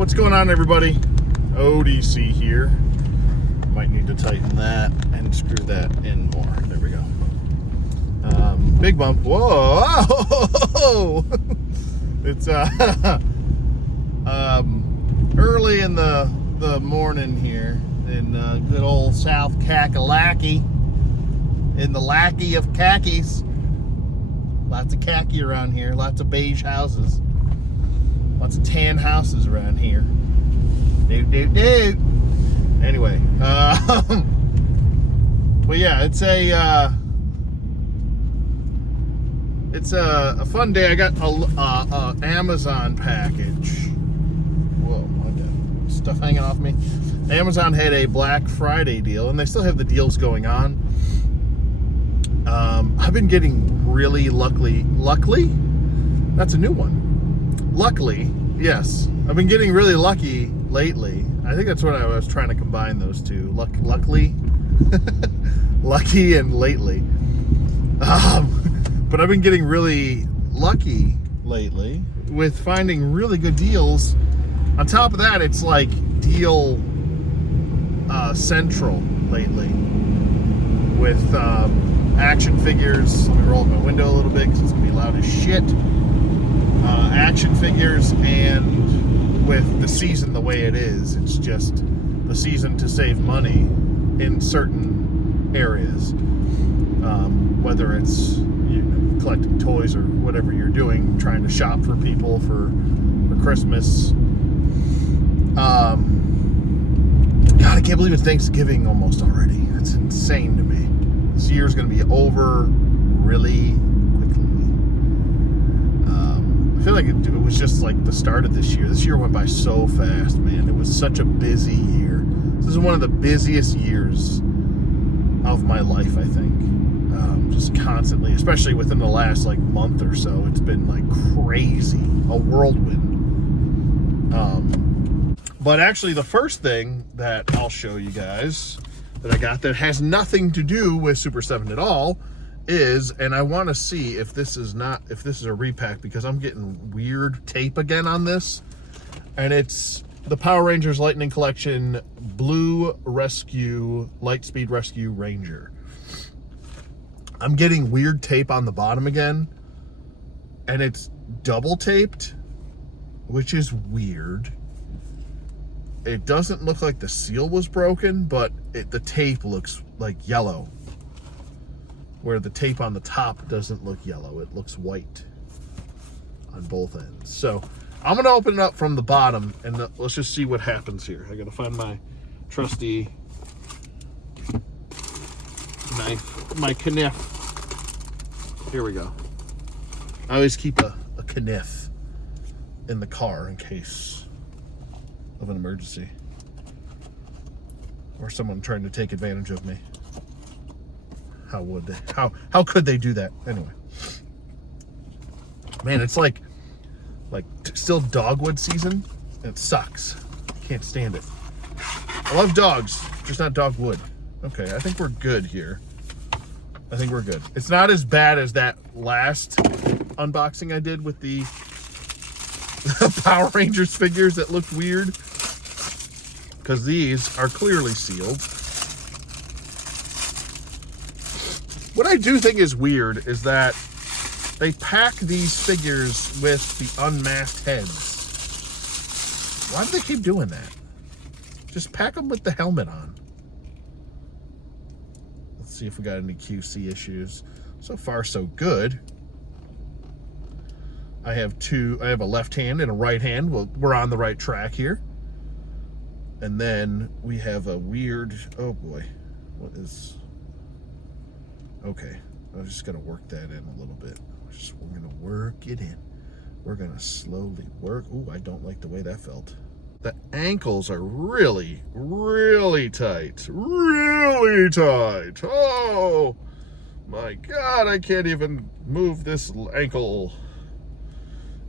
What's going on, everybody? ODC here. Might need to tighten that and screw that in more. There we go. Big bump. Whoa! It's early in the morning here in good old South Kakalaki, in the lackey of khakis. Lots of khaki around here. Lots of beige houses. Lots of tan houses around here. Doot. Anyway, well, yeah, it's a fun day. I got a Amazon package. Whoa, I got stuff hanging off me. Amazon had a Black Friday deal, and they still have the deals going on. I've been getting really luckily. That's a new one. Luckily, yes. I've been getting really lucky lately. I think that's what I was trying to combine those two. Luckily. Lucky and lately. But I've been getting really lucky lately with finding really good deals. On top of that, it's like deal central lately with action figures. Let me roll up my window a little bit because it's going to be loud as shit. Action figures, and with the season the way it is, it's just the season to save money in certain areas. Whether it's collecting toys or whatever you're doing, trying to shop for people for Christmas. God, I can't believe it's Thanksgiving almost already. That's insane to me. This year's going to be over really quickly. I feel like it was just like the start of this year. This year went by so fast, man. It was such a busy year. This is one of the busiest years of my life, I think. Just constantly, especially within the last like month or so, it's been like crazy, a whirlwind. But actually, the first thing that I'll show you guys that I got that has nothing to do with Super 7 at all is, and I want to see if this is a repack, because I'm getting weird tape again on this, and it's the Power Rangers Lightning Collection Blue Rescue Lightspeed Rescue Ranger. I'm getting weird tape on the bottom again, and it's double taped, which is weird. It doesn't look like the seal was broken, but the tape looks like yellow, where the tape on the top doesn't look yellow. It looks white on both ends. So I'm going to open it up from the bottom, and let's just see what happens here. I got to find my trusty knife, my kniff. Here we go. I always keep a kniff in the car in case of an emergency or someone trying to take advantage of me. How would they? How could they do that? Anyway, man, it's like still dogwood season. It sucks. Can't stand it. I love dogs, just not dogwood. Okay, I think we're good here. I think we're good. It's not as bad as that last unboxing I did with the Power Rangers figures that looked weird, because these are clearly sealed. What I do think is weird is that they pack these figures with the unmasked heads. Why do they keep doing that? Just pack them with the helmet on. Let's see if we got any QC issues. So far, so good. I have a left hand and a right hand. Well, we're on the right track here. And then we have a weird, oh boy, what is, okay, I'm just gonna work that in a little bit. We're gonna work it in. We're gonna slowly work. Ooh, I don't like the way that felt. The ankles are really, really tight. Really tight. Oh my God, I can't even move this ankle.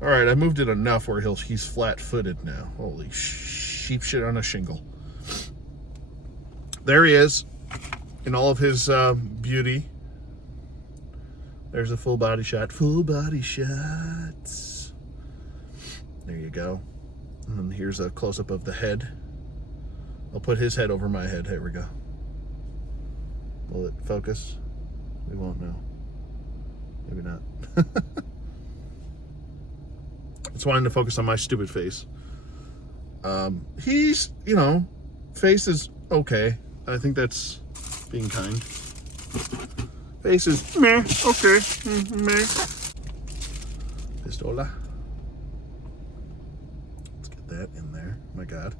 All right, I moved it enough where he's flat-footed now. Holy sheep shit on a shingle. There he is in all of his beauty. There's a full body shot. Full body shots. There you go. And then here's a close-up of the head. I'll put his head over my head. Here we go. Will it focus? We won't know. Maybe not. It's wanting to focus on my stupid face. He's, you know, face is okay. I think that's being kind. Face is meh, okay, meh. Pistola. Let's get that in there. My God.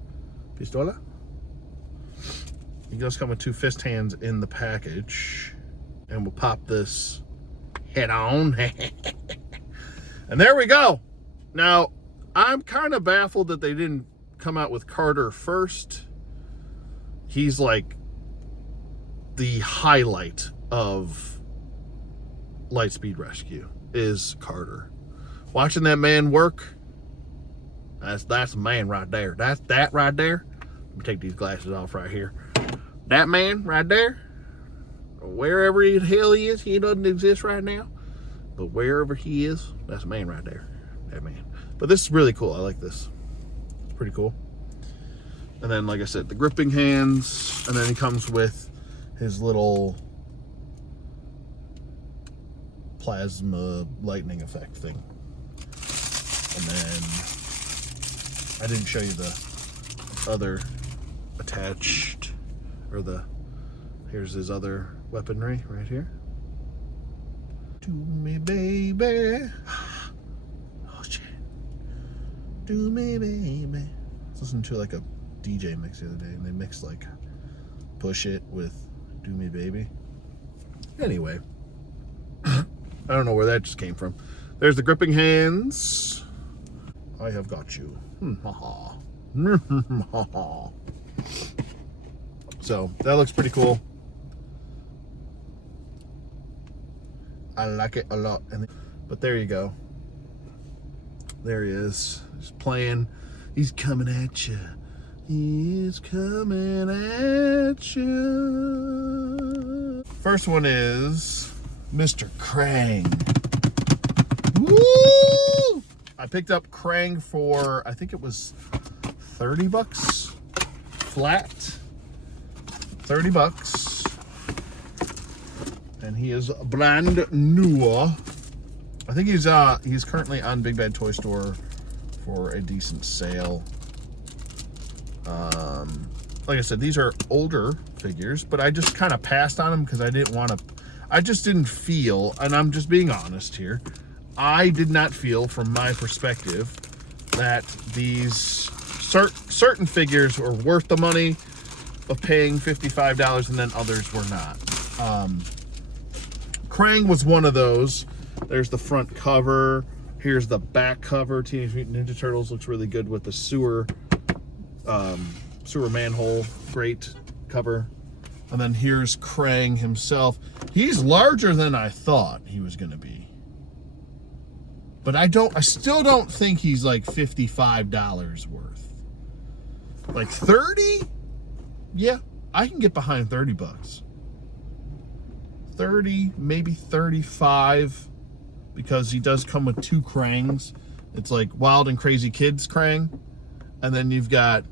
Pistola. He does come with 2 fist hands in the package. And we'll pop this head on. And there we go. Now, I'm kind of baffled that they didn't come out with Carter first. He's like the highlight of Lightspeed Rescue is Carter. Watching that man work, that's a man right there. That right there. Let me take these glasses off right here. That man right there, wherever the hell he is, he doesn't exist right now, but wherever he is, that's a man right there. That man. But this is really cool. I like this. It's pretty cool. And then, like I said, the gripping hands, and then he comes with his little plasma lightning effect thing. And then I didn't show you the other attached, or here's his other weaponry right here. To me, baby. Oh shit. Do me, baby. I was listening to like a DJ mix the other day, and they mixed like Push It with Do Me Baby. Anyway, I don't know where that just came from. There's the gripping hands. I have got you. So that looks pretty cool. I like it a lot. But there you go. There he is. He's playing. He's coming at you. He's coming at you. First one is Mr. Krang. Woo! I picked up Krang for, I think it was $30 flat. $30. And he is brand new. I think he's currently on Big Bad Toy Store for a decent sale. Like I said, these are older figures, but I just kind of passed on them because I just didn't feel, and I'm just being honest here, I did not feel, from my perspective, that these certain figures were worth the money of paying $55, and then others were not. Krang was one of those. There's the front cover. Here's the back cover. Teenage Mutant Ninja Turtles looks really good with the sewer manhole. Great cover. And then here's Krang himself. He's larger than I thought he was going to be. But I still don't think he's like $55 worth. Like 30? Yeah, I can get behind $30. 30, maybe 35, because he does come with 2 Krangs. It's like Wild and Crazy Kids Krang, and then you've got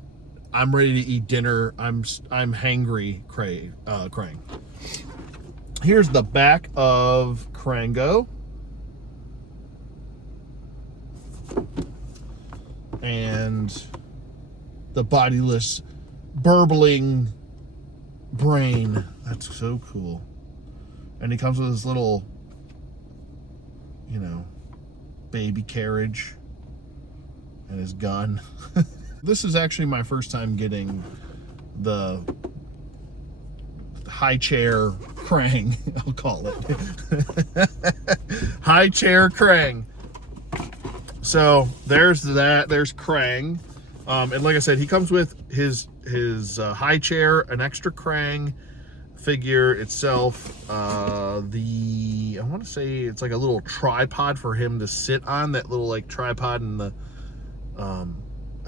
I'm ready to eat dinner, I'm hangry Krang. Here's the back of Krango. And the bodiless, burbling brain. That's so cool. And he comes with his little, baby carriage and his gun. This is actually my first time getting the high chair Krang, I'll call it. High chair Krang. So there's that. There's Krang. And like I said, he comes with his high chair, an extra Krang figure itself. I want to say it's like a little tripod for him to sit on. That little like tripod in the, I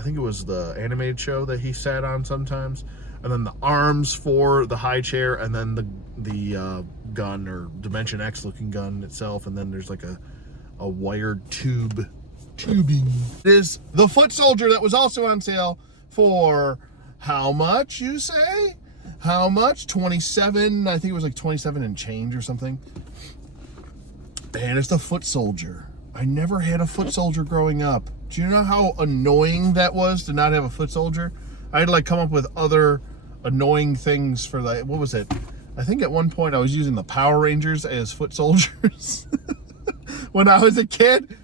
think it was the animated show that he sat on sometimes. And then the arms for the high chair, and then the gun, or Dimension X looking gun itself. And then there's like a wired tube tubing. It is the foot soldier that was also on sale for how much, you say? How much? 27, I think it was like 27 and change or something. And it's the foot soldier. I never had a foot soldier growing up. Do you know how annoying that was to not have a foot soldier? I had to like come up with other annoying things for like, what was it? I think at one point I was using the Power Rangers as foot soldiers. When I was a kid,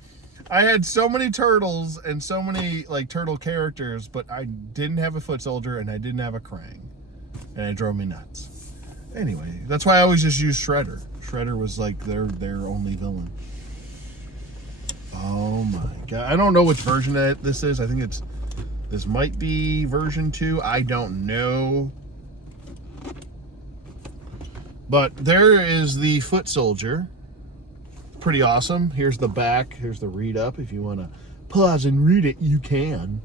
I had so many turtles and so many like turtle characters, but I didn't have a foot soldier and I didn't have a Krang. And it drove me nuts. Anyway, that's why I always just used Shredder. Shredder was like their only villain. Oh my god. I don't know which version that this is. I think this might be version 2. I don't know. But there is the foot soldier. Pretty awesome. Here's the back. Here's the read up. If you want to pause and read it, you can.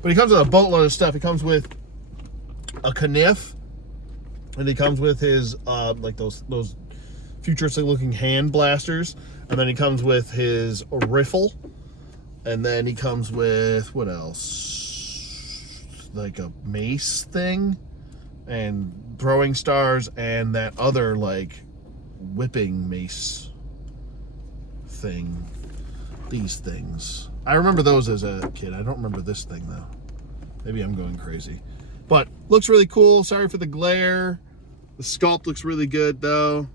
But he comes with a boatload of stuff. He comes with a kniff, and he comes with his like those futuristic looking hand blasters, and then he comes with his riffle, and then he comes with what else? Like a mace thing, and throwing stars, and that other like whipping mace thing. These things, I remember those as a kid. I don't remember this thing though. Maybe I'm going crazy, but looks really cool. Sorry for the glare. The sculpt looks really good though.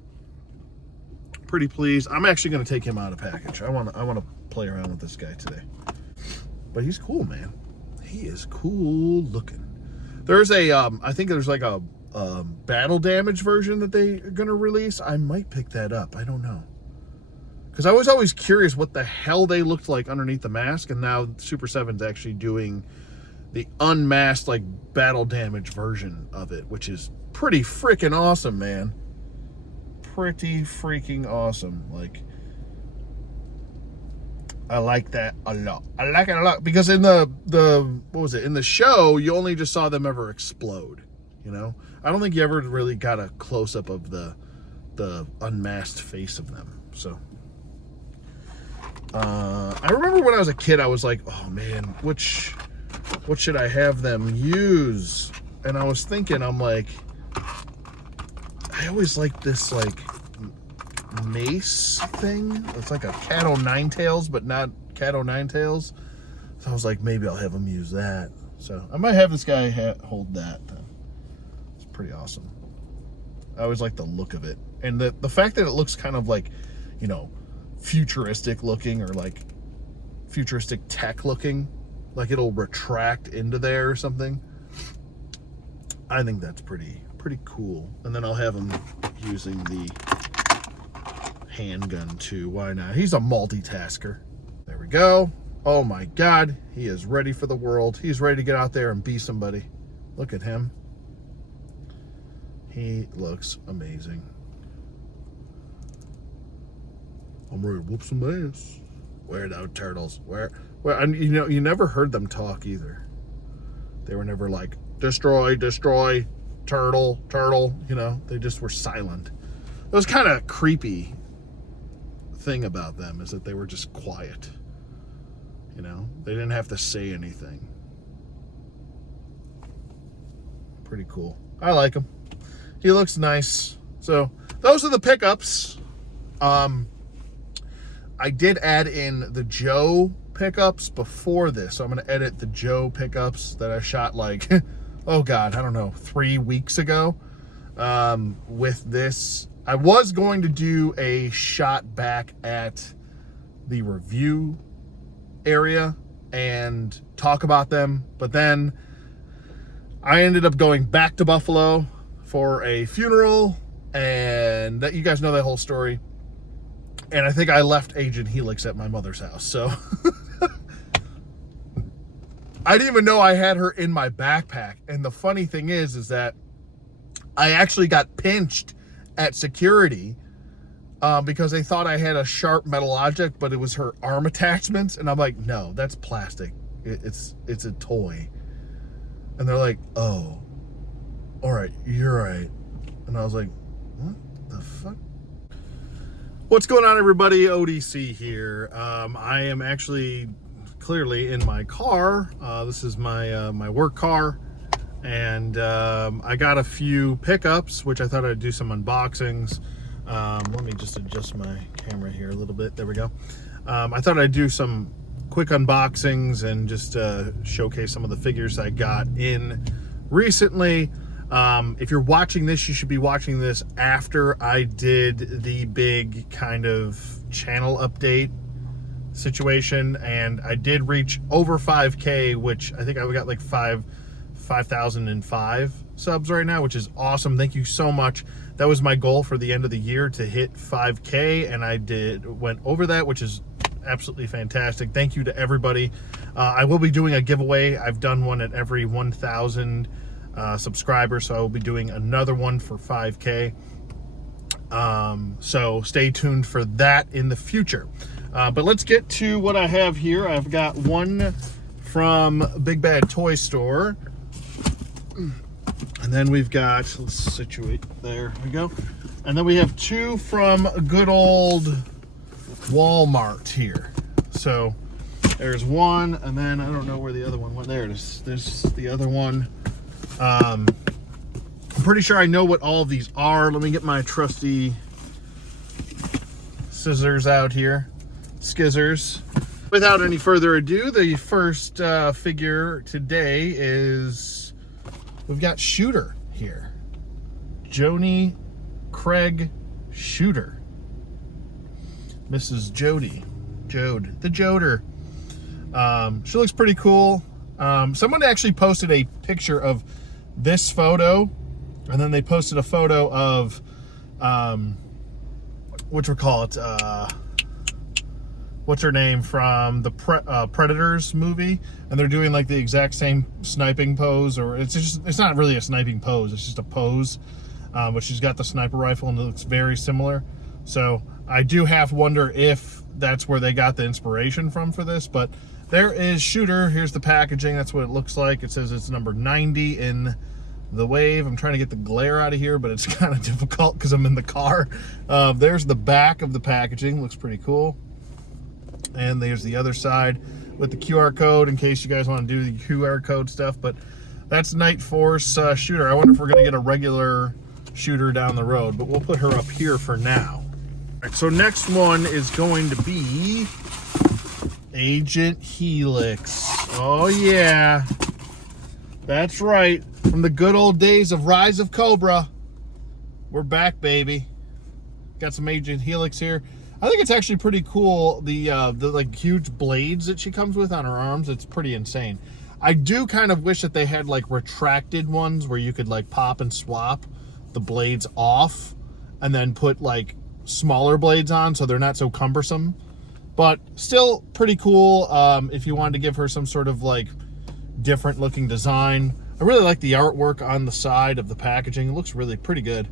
Pretty pleased. I'm actually going to take him out of package. I want to play around with this guy today. But he's cool, man. He is cool looking. There's a I think there's like a battle damage version that they are going to release. I might pick that up. I don't know. Because I was always curious what the hell they looked like underneath the mask, and now Super 7's actually doing the unmasked, like, battle damage version of it, which is pretty freaking awesome, man. Pretty freaking awesome. Like, I like that a lot. I like it a lot, because in the what was it? In the show, you only just saw them ever explode, you know? I don't think you ever really got a close-up of the unmasked face of them, so... I remember when I was a kid, I was like, oh man, what should I have them use? And I was thinking, I'm like, I always liked this like mace thing. It's like a cat o' nine tails, but not cat o' nine tails. So I was like, maybe I'll have them use that. So I might have this guy hold that then. It's pretty awesome. I always like the look of it. And the fact that it looks kind of like, you know, futuristic looking, or like futuristic tech looking, like it'll retract into there or something. I think that's pretty cool. And then I'll have him using the handgun too. Why not? He's a multitasker. There we go. Oh my god, he is ready for the world. He's ready to get out there and be somebody. Look at him. He looks amazing. I'm ready to whoop some ass. Where those turtles? Where? And you know, you never heard them talk either. They were never like, destroy, turtle, you know? They just were silent. It was kind of creepy thing about them, is that they were just quiet. You know? They didn't have to say anything. Pretty cool. I like him. He looks nice. So, those are the pickups. I did add in the Joe pickups before this, so I'm going to edit the Joe pickups that I shot like, oh god, I don't know, 3 weeks ago. With this, I was going to do a shot back at the review area and talk about them, but then I ended up going back to Buffalo for a funeral, and that, you guys know that whole story. And I think I left Agent Helix at my mother's house, so I didn't even know I had her in my backpack. And the funny thing is that I actually got pinched at security because they thought I had a sharp metal object, but it was her arm attachments. And I'm like, no, that's plastic. It's a toy. And they're like, oh, all right, you're right. And I was like, what the fuck? What's going on, everybody? ODC here. I am actually clearly in my car. This is my my work car, and I got a few pickups, which I thought I'd do some unboxings. Let me just adjust my camera here a little bit. There we go. I thought I'd do some quick unboxings and just showcase some of the figures I got in recently. If you're watching this, you should be watching this after I did the big kind of channel update situation, and I did reach over 5K, which I think I got like 5,005 subs right now, which is awesome. Thank you so much. That was my goal for the end of the year, to hit 5K, and I went over that, which is absolutely fantastic. Thank you to everybody. I will be doing a giveaway. I've done one at every 1,000 subscribers, so I will be doing another one for 5K. So stay tuned for that in the future. But let's get to what I have here. I've got one from Big Bad Toy Store, and then we've got, let's situate, there we go, and then we have two from good old Walmart here. So there's one, and then I don't know where the other one went. There it is. There's the other one. I'm pretty sure I know what all of these are. Let me get my trusty scissors out here. Skizzers. Without any further ado, the first figure today is, we've got Shooter here. Joni Craig Shooter. Mrs. Jode, the Joder. She looks pretty cool. Someone actually posted a picture of this photo, and then they posted a photo of what's her name from the Predators movie, and they're doing like the exact same sniping pose, or it's not really a sniping pose, it's just a pose, but she's got the sniper rifle and it looks very similar. So I do have to wonder if that's where they got the inspiration from for this. But there is Shooter. Here's the packaging. That's what it looks like. It says it's number 90 in the wave. I'm trying to get the glare out of here, but it's kind of difficult because I'm in the car. There's the back of the packaging. Looks pretty cool. And there's the other side with the QR code in case you guys want to do the QR code stuff. But that's Night Force Shooter. I wonder if we're going to get a regular Shooter down the road, but we'll put her up here for now. All right, so next one is going to be Agent Helix. Oh yeah, that's right. From the good old days of Rise of Cobra, we're back, baby. Got some Agent Helix here. I think it's actually pretty cool. The like huge blades that she comes with on her arms. It's pretty insane. I do kind of wish that they had like retracted ones where you could like pop and swap the blades off and then put like smaller blades on so they're not so cumbersome. But still pretty cool. If you wanted to give her some sort of like different looking design. I really like the artwork on the side of the packaging. It looks really pretty good.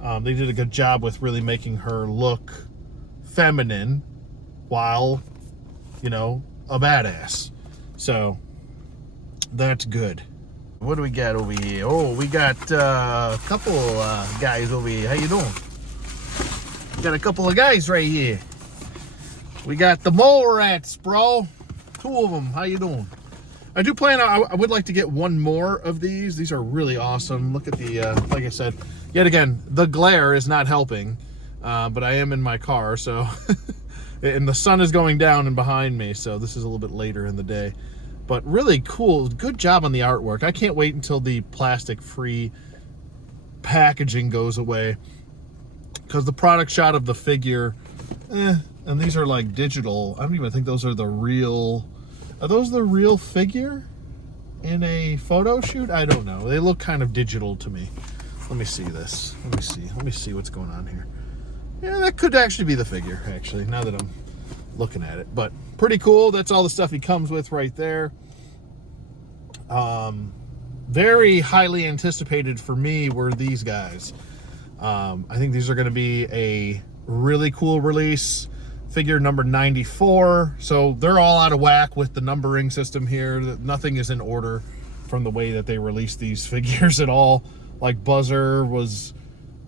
They did a good job with really making her look feminine while, you know, a badass. So that's good. What do we got over here? Oh, we got a couple guys over here. How you doing? Got a couple of guys right here. We got the mole rats, bro. Two of them. How you doing? I do plan on, I would like to get one more of these. These are really awesome. Look at the, like I said, yet again, the glare is not helping, but I am in my car, so, and the sun is going down and behind me, so this is a little bit later in the day. But really cool. Good job on the artwork. I can't wait until the plastic-free packaging goes away, because the product shot of the figure, and these are like digital. I don't even think those are the real. Are those the real figure in a photo shoot? I don't know. They look kind of digital to me. Let me see this. Let me see what's going on here. Yeah, that could actually be the figure, actually, now that I'm looking at it. But pretty cool. That's all the stuff he comes with right there. Very highly anticipated for me were these guys. I think these are going to be a really cool release. Figure number 94. So they're all out of whack with the numbering system here. Nothing is in order from the way that they released these figures at all. Like Buzzer was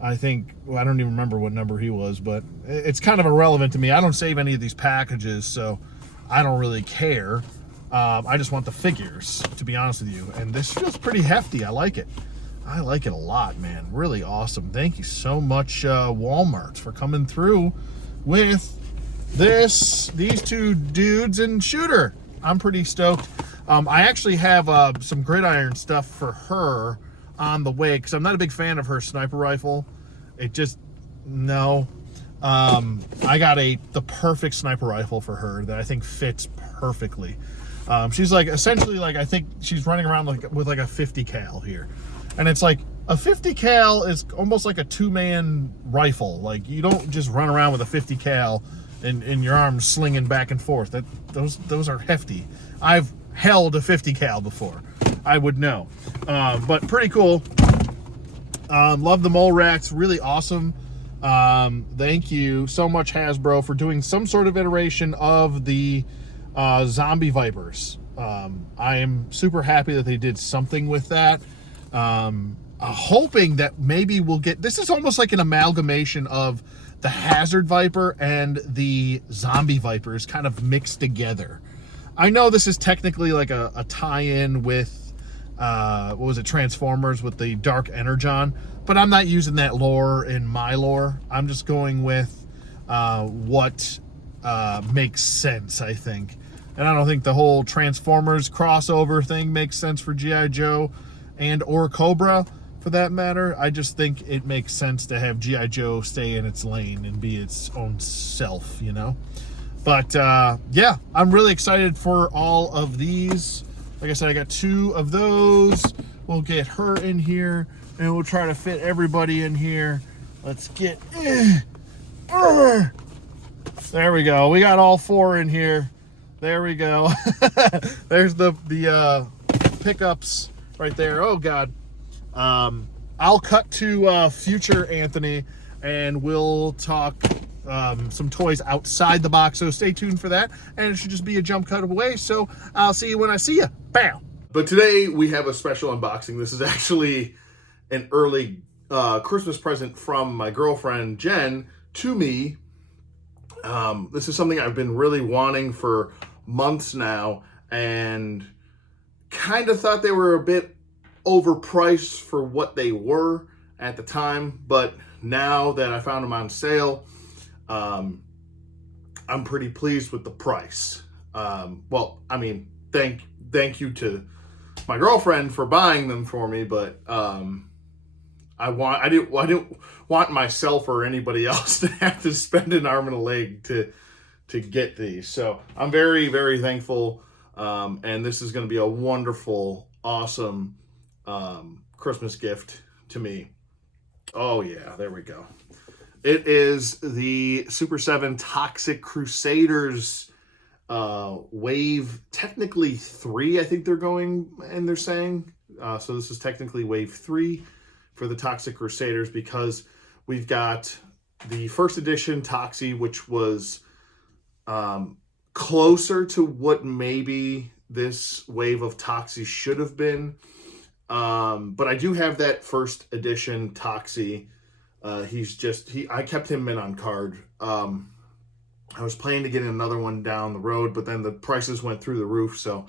I think, well, I don't even remember what number he was, but it's kind of irrelevant to me. I don't save any of these packages, so I don't really care. I just want the figures, to be honest with you. And this feels pretty hefty. I like it. I like it a lot, man. Really awesome. Thank you so much, Walmart, for coming through with these two dudes and Shooter. I'm pretty stoked. I actually have some gridiron stuff for her on the way, because I'm not a big fan of her sniper rifle. It just, no. I got the perfect sniper rifle for her that I think fits perfectly. She's like, essentially, like, I think she's running around with like a 50 cal here. And it's like, a 50 cal is almost like a 2-man rifle. Like, you don't just run around with a 50 cal and your arms slinging back and forth. Those are hefty. I've held a 50 cal before. I would know. But pretty cool. Love the mole rats. Really awesome. Thank you so much, Hasbro, for doing some sort of iteration of the zombie vipers. I am super happy that they did something with that. Hoping that maybe we'll get, this is almost like an amalgamation of the Hazard Viper and the zombie vipers kind of mixed together. I know this is technically like a tie-in with, what was it, Transformers with the Dark Energon, but I'm not using that lore in my lore. I'm just going with what makes sense, I think. And I don't think the whole Transformers crossover thing makes sense for G.I. Joe and or Cobra, for that matter. I just think it makes sense to have G.I. Joe stay in its lane and be its own self, you know? But, yeah, I'm really excited for all of these. Like I said, I got 2 of those. We'll get her in here, and we'll try to fit everybody in here. Let's get... There we go. We got all 4 in here. There we go. There's the pickups right there. Oh, God. I'll cut to future Anthony, and we'll talk some toys outside the box, so stay tuned for that. And it should just be a jump cut away, so I'll see you when I see you. Bam! But today we have a special unboxing. This is actually an early Christmas present from my girlfriend Jen to me. This is something I've been really wanting for months now, and kind of thought they were a bit overpriced for what they were at the time, but now that I found them on sale, I'm pretty pleased with the price. Well, I mean, thank you to my girlfriend for buying them for me, but I didn't want myself or anybody else to have to spend an arm and a leg to get these. So I'm very, very thankful, and this is going to be a wonderful, awesome Christmas gift to me. Oh yeah, there we go. It is the Super 7 Toxic Crusaders wave, technically 3, I think they're going, and they're saying. So this is technically wave 3 for the Toxic Crusaders, because we've got the first edition Toxie, which was closer to what maybe this wave of Toxie should have been. But I do have that first edition Toxie. I kept him in on card. I was planning to get another one down the road, but then the prices went through the roof. So,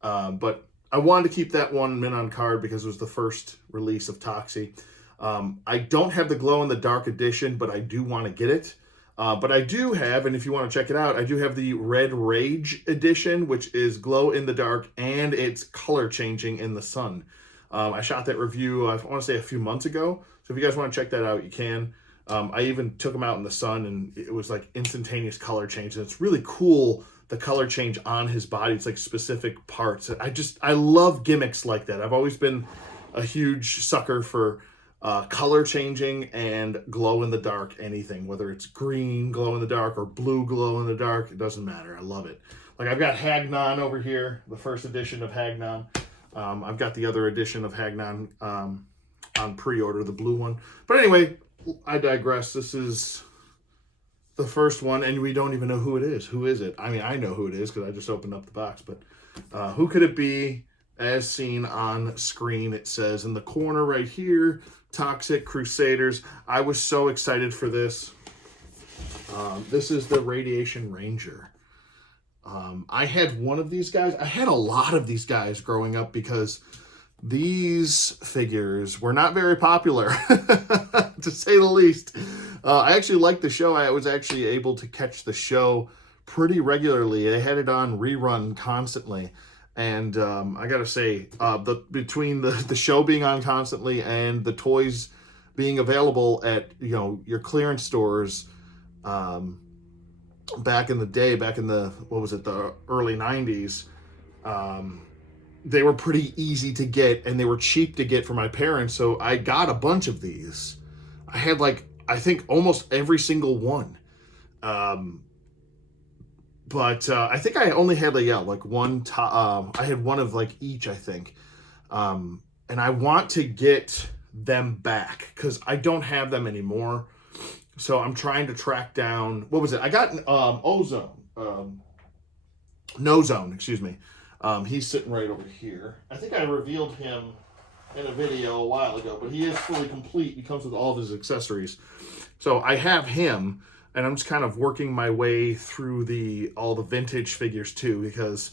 but I wanted to keep that one mint on card because it was the first release of Toxie. I don't have the glow in the dark edition, but I do want to get it. But I do have, and if you want to check it out, I do have the Red Rage edition, which is glow in the dark and it's color changing in the sun. I shot that review, I want to say a few months ago. So if you guys want to check that out, you can. I even took him out in the sun, and it was like instantaneous color change. And it's really cool, the color change on his body. It's like specific parts. I love gimmicks like that. I've always been a huge sucker for color changing and glow in the dark anything, whether it's green glow in the dark or blue glow in the dark. It doesn't matter. I love it. Like, I've got Hagnon over here, the first edition of Hagnon. I've got the other edition of Hagnon on pre-order, the blue one. But anyway, I digress. This is the first one, and we don't even know who it is. Who is it? I mean, I know who it is because I just opened up the box, but who could it be? as seen on screen. It says in the corner right here, Toxic Crusaders. I was so excited for this. This is the Radiation Ranger. I had one of these guys. I had a lot of these guys growing up because these figures were not very popular, to say the least. I actually liked the show. I was actually able to catch the show pretty regularly. They had it on rerun constantly. And I gotta say, between the show being on constantly and the toys being available at, you know, your clearance stores, back in the day, back in the, what was it, the early 90s, they were pretty easy to get and they were cheap to get for my parents. So I got a bunch of these. I had like, I think almost every single one. But I think I only had like one, I had one of like each, I think. And I want to get them back because I don't have them anymore. So I'm trying to track down, what was it? I got No-Zone, excuse me. He's sitting right over here. I think I revealed him in a video a while ago, but he is fully complete. He comes with all of his accessories. So I have him, and I'm just kind of working my way through all the vintage figures too, because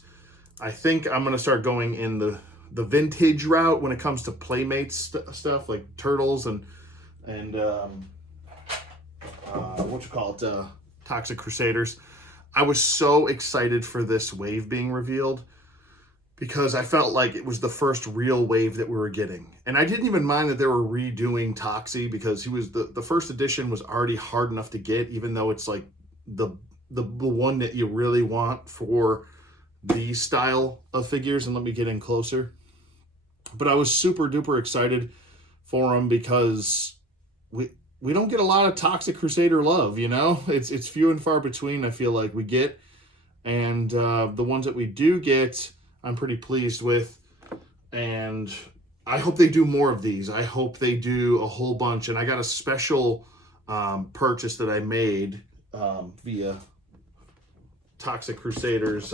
I think I'm going to start going in the vintage route when it comes to Playmates stuff, like Turtles and Toxic Crusaders. I was so excited for this wave being revealed because I felt like it was the first real wave that we were getting. And I didn't even mind that they were redoing Toxie because he was the first edition was already hard enough to get, even though it's like the one that you really want for these style of figures. And let me get in closer. But I was super duper excited for him because we don't get a lot of Toxic Crusader love, you know? It's few and far between, I feel like, we get. And the ones that we do get, I'm pretty pleased with. And I hope they do more of these. I hope they do a whole bunch. And I got a special purchase that I made via Toxic Crusaders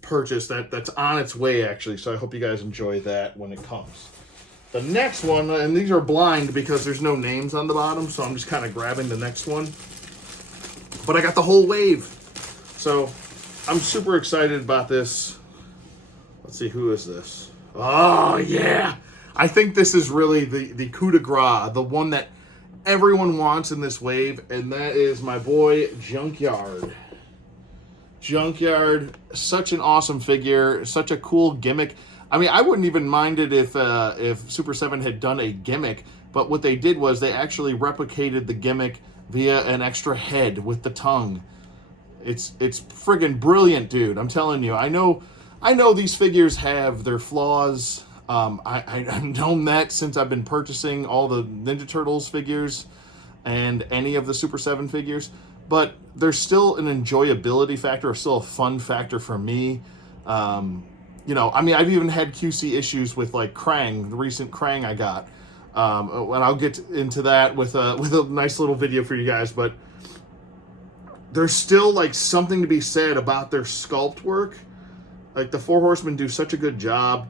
purchase that's on its way, actually. So I hope you guys enjoy that when it comes. The next one, and these are blind because there's no names on the bottom, so I'm just kind of grabbing the next one. But I got the whole wave. So I'm super excited about this. Let's see, who is this? Oh, yeah. I think this is really the coup de grace, the one that everyone wants in this wave, and that is my boy Junkyard. Junkyard, such an awesome figure, such a cool gimmick. I mean, I wouldn't even mind it if Super 7 had done a gimmick, but what they did was they actually replicated the gimmick via an extra head with the tongue. It's friggin' brilliant, dude. I'm telling you. I know these figures have their flaws. I've known that since I've been purchasing all the Ninja Turtles figures and any of the Super 7 figures, but there's still an enjoyability factor, or still a fun factor for me. You know, I mean, I've even had QC issues with like Krang, the recent Krang I got. And I'll get into that with a nice little video for you guys. But there's still like something to be said about their sculpt work. Like the Four Horsemen do such a good job,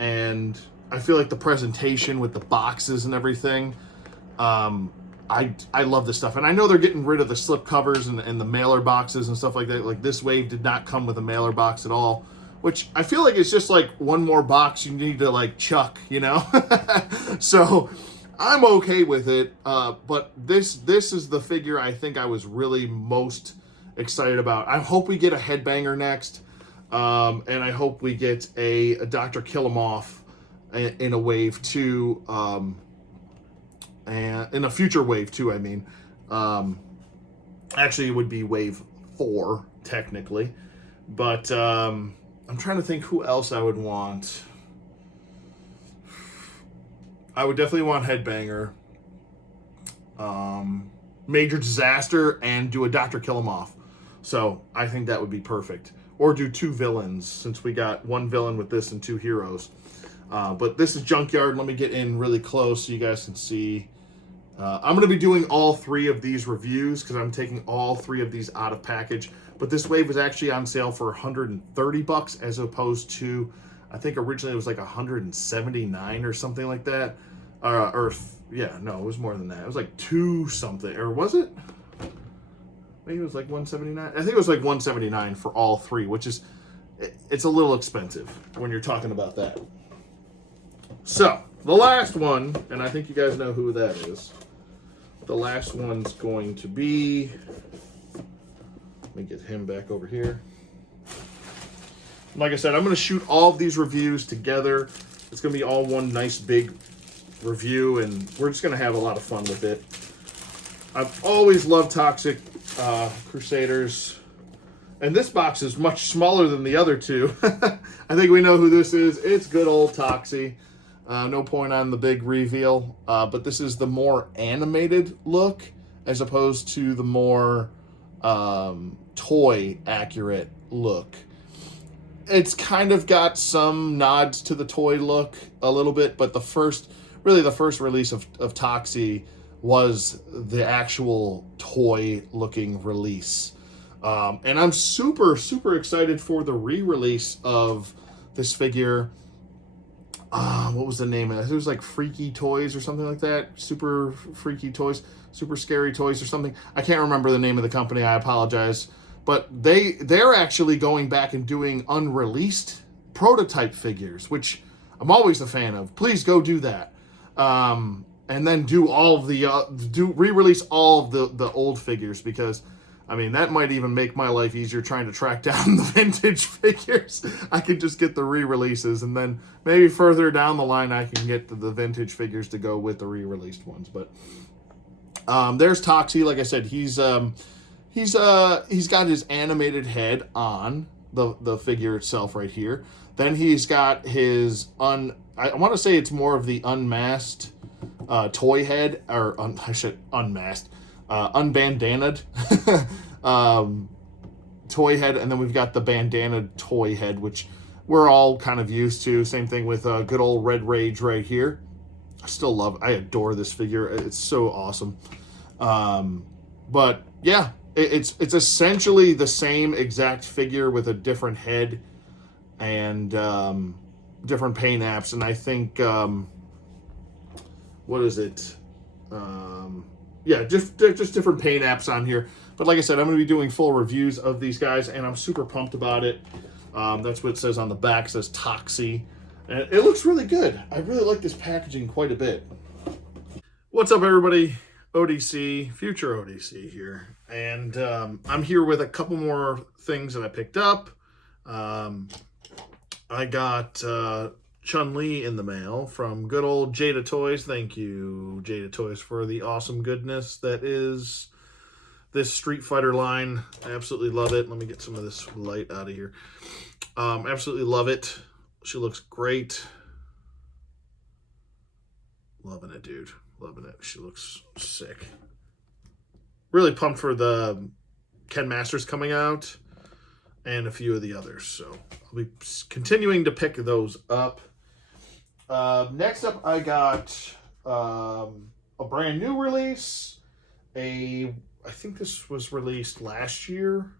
and I feel like the presentation with the boxes and everything. I love this stuff, and I know they're getting rid of the slip covers and the mailer boxes and stuff like that. Like this wave did not come with a mailer box at all, which I feel like it's just like one more box you need to like chuck, you know? So I'm okay with it. But this is the figure I think I was really most excited about. I hope we get a Headbanger next. And I hope we get a Dr. Kill-Em-Off in a wave 2. And in a future wave 2, I mean. Actually, it would be wave 4, technically. But I'm trying to think who else I would want. I would definitely want Headbanger, Major Disaster, and do a Dr. Kill-Em-Off. So I think that would be perfect. Or do 2 villains, since we got 1 villain with this and 2 heroes. But this is Junkyard. Let me get in really close so you guys can see. I'm going to be doing all 3 of these reviews because I'm taking all 3 of these out of package. but this wave was actually on sale for 130 bucks as opposed to, I think originally it was like 179 or something like that. Yeah, no, it was more than that. It was like two something, or was it? Maybe it was like 179. I think it was like 179 for all three, which is, it's a little expensive when you're talking about that. So the last one, and I think you guys know who that is. The last one's going to be, let me get him back over here. Like I said, I'm going to shoot all of these reviews together. It's going to be all one nice big review, and we're just going to have a lot of fun with it. I've always loved Toxic Crusaders, and this box is much smaller than the other two. I think we know who this is. It's good old Toxie. No point on the big reveal, but this is the more animated look as opposed to the more toy accurate look. It's kind of got some nods to the toy look a little bit, but the first release of Toxie was the actual toy looking release. And I'm super, super excited for the re-release of this figure. What was the name of it? It was like Freaky Toys or something like that. Super Freaky Toys, Super Scary Toys or something. I can't remember the name of the company. I apologize. But they're actually going back and doing unreleased prototype figures, which I'm always a fan of. Please go do that. And then do all of the re-release all of the old figures, because I mean, that might even make my life easier trying to track down the vintage figures. I could just get the re-releases, and then maybe further down the line I can get the vintage figures to go with the re-released ones. But there's Toxie. Like I said, he's got his animated head on the figure itself right here. Then he's got his I want to say it's more of the unmasked toy head, or unmasked. Unbandanaed toy head, and then we've got the bandana toy head, which we're all kind of used to. Same thing with good old Red Rage right here. I adore this figure. It's so awesome. But yeah, it's essentially the same exact figure with a different head and different paint apps, and I think what is it? Yeah, just different paint apps on here. But like I said, I'm going to be doing full reviews of these guys, and I'm super pumped about it. That's what it says on the back. It says Toxie. And it looks really good. I really like this packaging quite a bit. What's up, everybody? ODC, future ODC here. And I'm here with a couple more things that I picked up. I got Chun-Li in the mail from good old Jada Toys. Thank you, Jada Toys, for the awesome goodness that is this Street Fighter line. I absolutely love it. Let me get some of this light out of here. Absolutely love it. She looks great. Loving it, dude. Loving it. She looks sick. Really pumped for the Ken Masters coming out and a few of the others. So I'll be continuing to pick those up. Next up, I got a brand new release. I think this was released last year.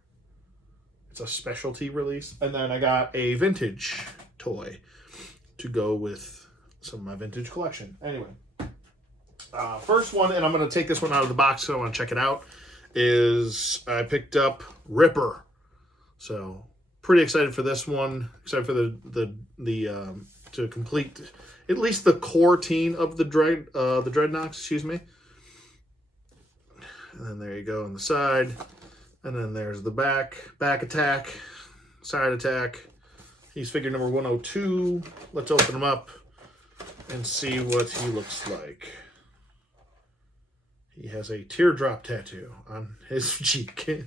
It's a specialty release. And then I got a vintage toy to go with some of my vintage collection. Anyway, first one, and I'm going to take this one out of the box so I want to check it out, is I picked up Ripper. So pretty excited for this one. Excited for the to complete at least the core team of the Dreadnoks, excuse me. And then there you go on the side. And then there's the back attack, side attack. He's figure number 102. Let's open him up and see what he looks like. He has a teardrop tattoo on his cheek.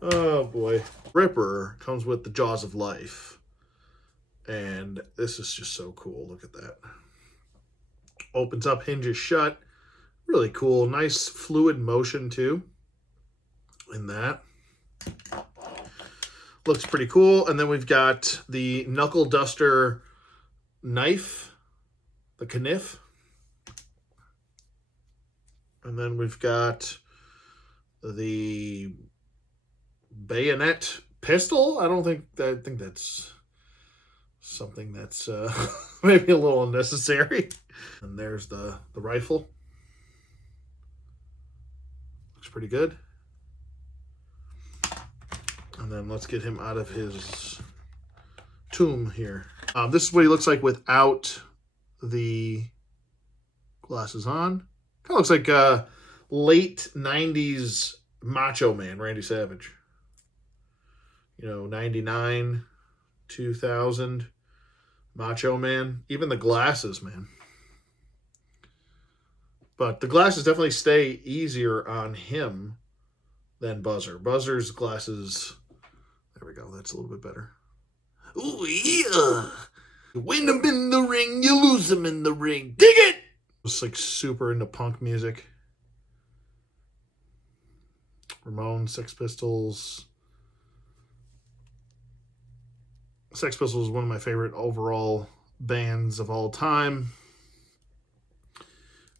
Oh boy. Ripper comes with the Jaws of Life. And this is just so cool. Look at that. Opens up, hinges shut. Really cool. Nice fluid motion too in that. Looks pretty cool. And then we've got the Knuckle Duster knife, the Kniff. And then we've got the bayonet pistol. I think that's something that's maybe a little unnecessary. And there's the rifle. Looks pretty good. And then let's get him out of his tomb here. This is what he looks like without the glasses on. Kind of looks like late 90s Macho Man, Randy Savage. 99, 2000, Macho Man. Even the glasses, man. But the glasses definitely stay easier on him than Buzzer. Buzzer's glasses, there we go, that's a little bit better. Ooh, yeah. You win them in the ring, you lose them in the ring. Dig it! It's like super into punk music. Ramones, Sex Pistols. Sex Pistols is one of my favorite overall bands of all time.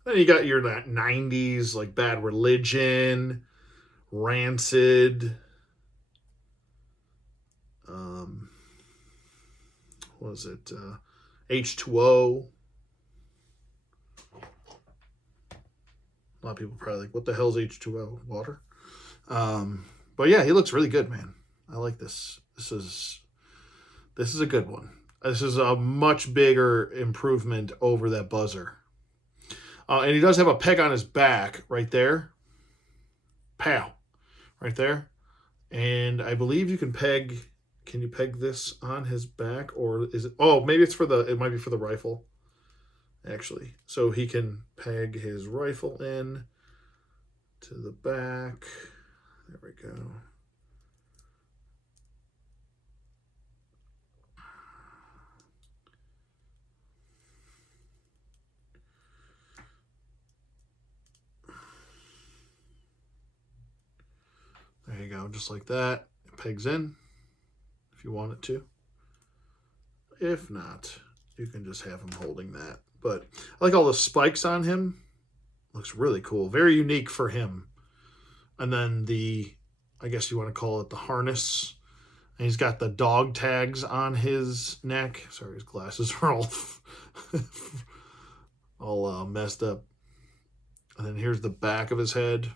Then you got your 90s, like Bad Religion, Rancid. What was it? H2O. A lot of people probably like, what the hell is H2O? Water? But yeah, he looks really good, man. I like this. This is a good one. This is a much bigger improvement over that Buzzer. And he does have a peg on his back right there. Pow. Right there. And I believe you can peg... Can you peg this on his back? Or is it... Oh, maybe it's for the... It might be for the rifle. Actually. So he can peg his rifle in to the back. There we go. There you go, just like that. It pegs in if you want it to. If not, you can just have him holding that. But I like all the spikes on him. Looks really cool. Very unique for him. And then I guess you want to call it the harness. And he's got the dog tags on his neck. Sorry, his glasses are all messed up. And then here's the back of his head.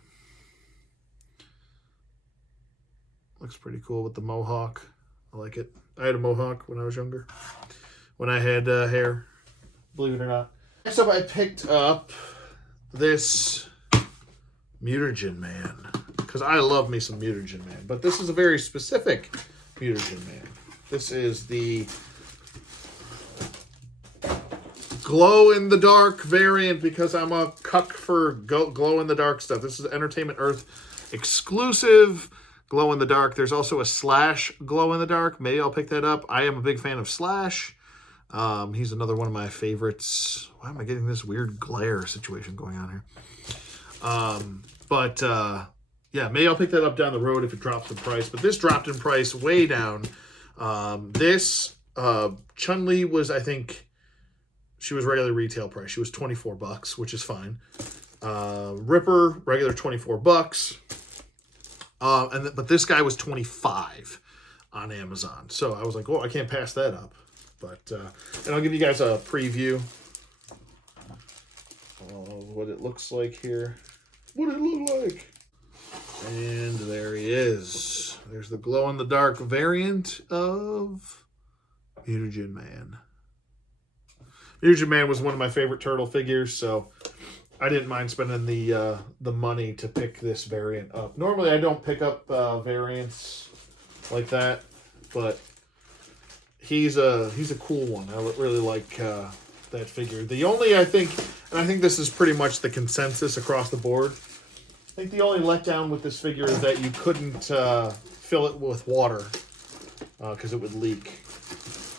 Looks pretty cool with the mohawk. I like it. I had a mohawk when I was younger. When I had hair. Believe it or not. Next up, I picked up this Mutagen Man. Because I love me some Mutagen Man. But this is a very specific Mutagen Man. This is the glow-in-the-dark variant because I'm a cuck for glow-in-the-dark stuff. This is Entertainment Earth exclusive. Glow in the dark. There's also a Slash glow in the dark. Maybe I'll pick that up. I am a big fan of Slash. He's another one of my favorites. Why am I getting this weird glare situation going on here? Yeah, maybe I'll pick that up down the road if it drops in price. But this dropped in price way down. Chun-Li was, I think, she was regular retail price. She was $24, which is fine. Ripper, regular $24. But this guy was $25 on Amazon. So I was like, oh, I can't pass that up. But, and I'll give you guys a preview of what it looks like here. What did it look like? And there he is. There's the glow-in-the-dark variant of Mutagen Man. Mutagen Man was one of my favorite turtle figures, so I didn't mind spending the money to pick this variant up. Normally, I don't pick up variants like that, but he's a cool one. I really like that figure. The only, I think this is pretty much the consensus across the board. I think the only letdown with this figure is that you couldn't fill it with water because it would leak.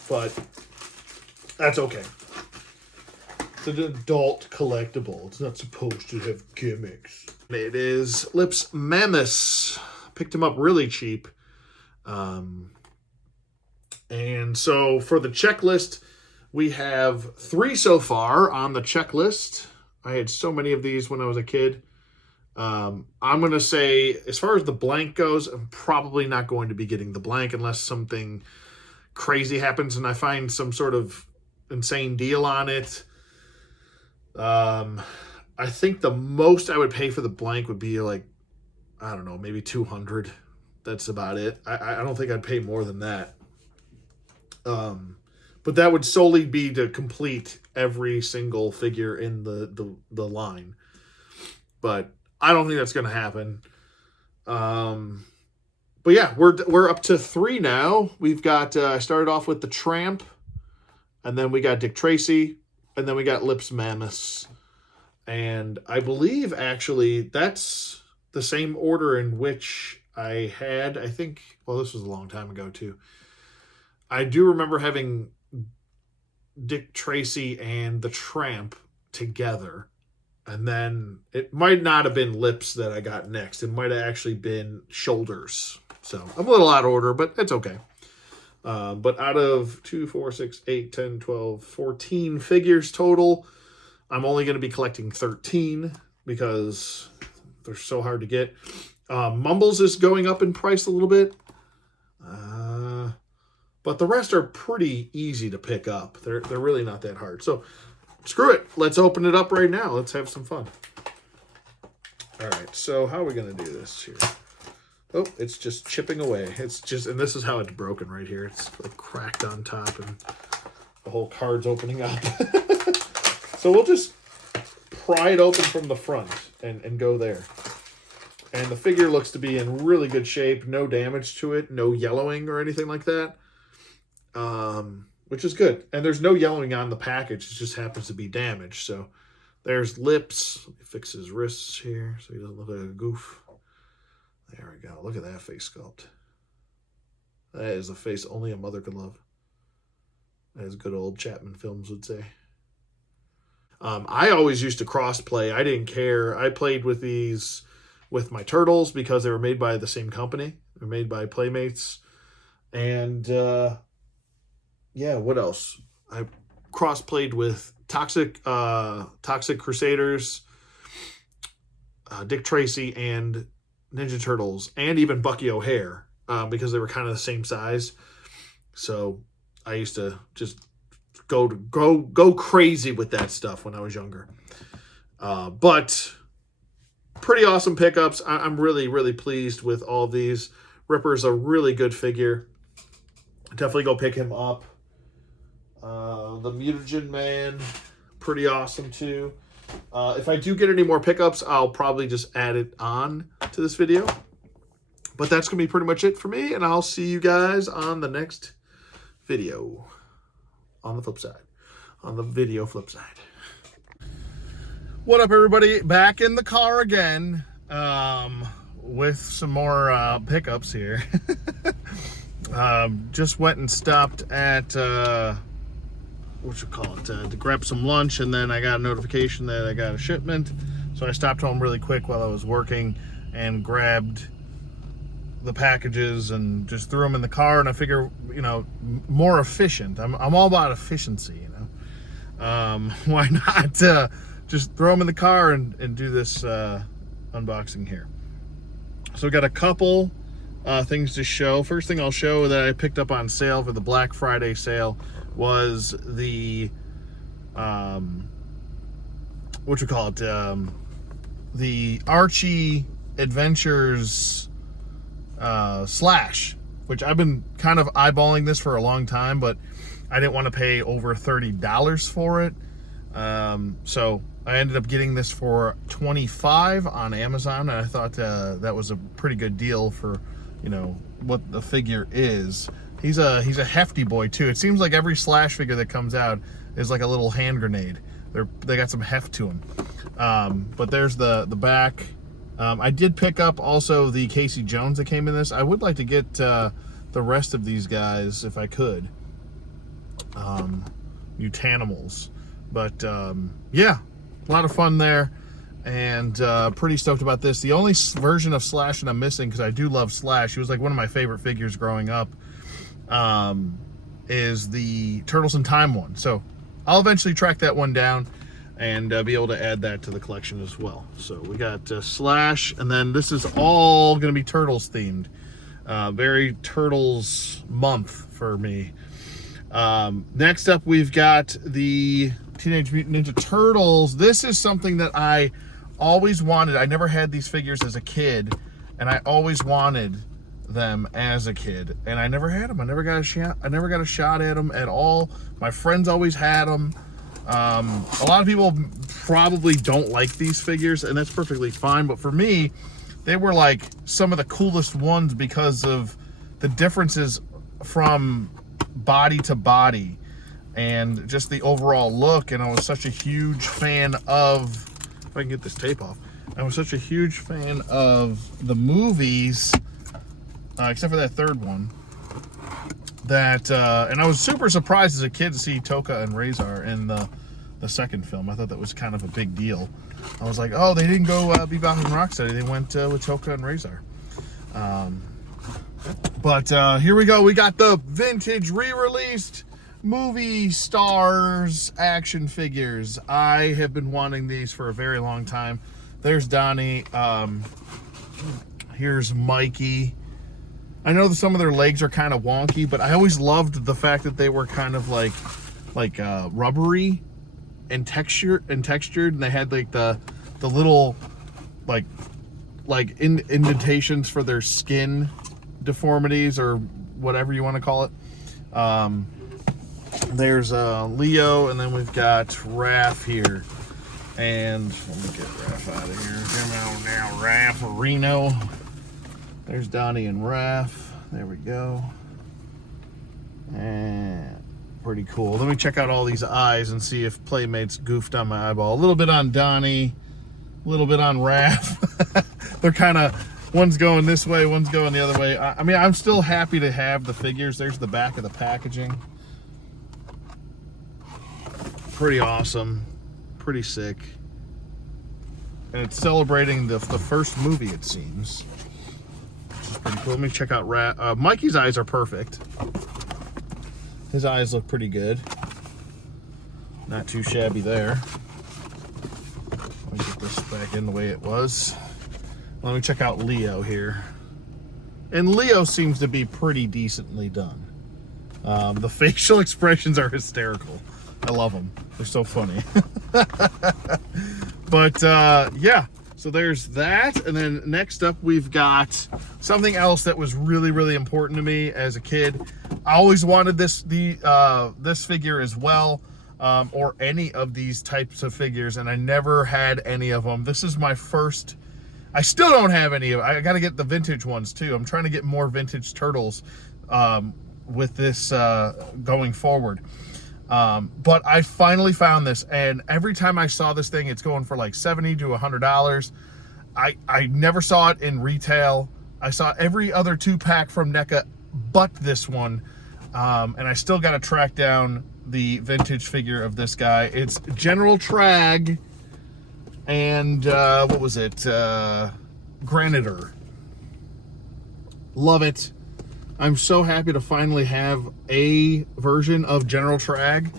But that's okay. It's an adult collectible. It's not supposed to have gimmicks. It is Lips Mammoth. Picked him up really cheap. And so for the checklist, we have 3 so far on the checklist. I had so many of these when I was a kid. I'm going to say, as far as the blank goes, I'm probably not going to be getting the blank unless something crazy happens and I find some sort of insane deal on it. I think the most I would pay for the blank would be like, I don't know, maybe 200. That's about it. I don't think I'd pay more than that. But that would solely be to complete every single figure in the line. But I don't think that's going to happen. But yeah, we're up to 3 now. We've got I started off with the Tramp, and then we got Dick Tracy, and then we got Lips Mammoths. And I believe actually that's the same order in which I had, I think, well, this was a long time ago too. I do remember having Dick Tracy and the Tramp together. And then it might not have been Lips that I got next. It might have actually been Shoulders. So I'm a little out of order, but it's okay. But out of 2, 4, 6, 8, 10, 12, 14 figures total, I'm only going to be collecting 13 because they're so hard to get. Mumbles is going up in price a little bit. But the rest are pretty easy to pick up. They're really not that hard. So screw it. Let's open it up right now. Let's have some fun. All right. So how are we going to do this here? Oh, it's just chipping away. It's just, and this is how it's broken right here. It's like cracked on top and the whole card's opening up. So we'll just pry it open from the front and go there. And the figure looks to be in really good shape. No damage to it. No yellowing or anything like that. Which is good. And there's no yellowing on the package. It just happens to be damaged. So there's Lips. Let me fix his wrists here so he doesn't look like a goof. There we go. Look at that face sculpt. That is a face only a mother could love. As good old Chapman Films would say. I always used to cross play. I didn't care. I played with these with my Turtles because they were made by the same company. They were made by Playmates. And yeah, what else? I cross played with Toxic Crusaders, Dick Tracy, and Ninja Turtles, and even Bucky O'Hare, because they were kind of the same size. So I used to just go crazy with that stuff when I was younger. But pretty awesome pickups. I'm really, really pleased with all of these. Ripper's a really good figure. Definitely go pick him up. The Mutagen Man, pretty awesome too. If I do get any more pickups, I'll probably just add it on to this video. But that's going to be pretty much it for me, and I'll see you guys on the next video. On the flip side. On the video flip side. What up, everybody? Back in the car again with some more pickups here. Just went and stopped at to grab some lunch, and then I got a notification that I got a shipment, so I stopped home really quick while I was working and grabbed the packages and just threw them in the car. And I figure, you know, more efficient. I'm all about efficiency, you know. Why not just throw them in the car and do this unboxing here. So we got a couple things to show. First thing I'll show that I picked up on sale for the Black Friday sale was the the Archie Adventures Slash, which I've been kind of eyeballing this for a long time, but I didn't want to pay over $30 for it. So I ended up getting this for $25 on Amazon, and I thought that was a pretty good deal for, you know, what the figure is. He's a hefty boy too. It seems like every Slash figure that comes out is like a little hand grenade. They got some heft to them. But there's the back. I did pick up also the Casey Jones that came in this. I would like to get the rest of these guys if I could. Mutanimals. But yeah, a lot of fun there. And pretty stoked about this. The only version of Slash that I'm missing, because I do love Slash, he was like one of my favorite figures growing up, is the Turtles in Time one. So I'll eventually track that one down. and be able to add that to the collection as well. So we got Slash, and then this is all going to be Turtles themed. Very Turtles month for me. Next up, we've got the Teenage Mutant Ninja Turtles. This is something that I always wanted. I never had these figures as a kid, and I always wanted them as a kid, and I never had them. I never got a shot at them at all. My friends always had them. A lot of people probably don't like these figures, and that's perfectly fine, but for me, they were like some of the coolest ones because of the differences from body to body and just the overall look. And I was such a huge fan of, if I can get this tape off, I was such a huge fan of the movies, except for that third one, that and I was super surprised as a kid to see Tokka and Razor in the second film. I thought that was kind of a big deal. I was like, oh, they didn't go Bebop and Rocksteady. They went with Tokka and Razor. But here we go. We got the vintage re-released movie stars action figures. I have been wanting these for a very long time. There's Donnie. Here's Mikey. I know that some of their legs are kind of wonky, but I always loved the fact that they were kind of like rubbery and textured, and they had like the little like indentations for their skin deformities or whatever you want to call it. There's Leo, and then we've got Raph here. And let me get Raph out of here. Come on now, Raph or Reno. There's Donnie and Raph. There we go. And pretty cool. Let me check out all these eyes and see if Playmates goofed on my eyeball. A little bit on Donnie, a little bit on Raph. They're kind of, one's going this way, one's going the other way. I mean, I'm still happy to have the figures. There's the back of the packaging. Pretty awesome. Pretty sick. And it's celebrating the first movie, it seems. Which is pretty cool. Let me check out Mikey's eyes are perfect. His eyes look pretty good. Not too shabby there. Let me get this back in the way it was. Let me check out Leo here. And Leo seems to be pretty decently done. The facial expressions are hysterical. I love them. They're so funny. But yeah, so there's that. And then next up, we've got something else that was really, really important to me as a kid. I always wanted this figure as well, or any of these types of figures, and I never had any of them. This is my first. I still don't have any of it. I got to get the vintage ones too. I'm trying to get more vintage Turtles with this going forward. But I finally found this, and every time I saw this thing, it's going for like $70 to $100. I never saw it in retail. I saw every other 2-pack from NECA but this one, and I still got to track down the vintage figure of this guy. It's General Trag and what was it? Granitor. Love it. I'm so happy to finally have a version of General Trag.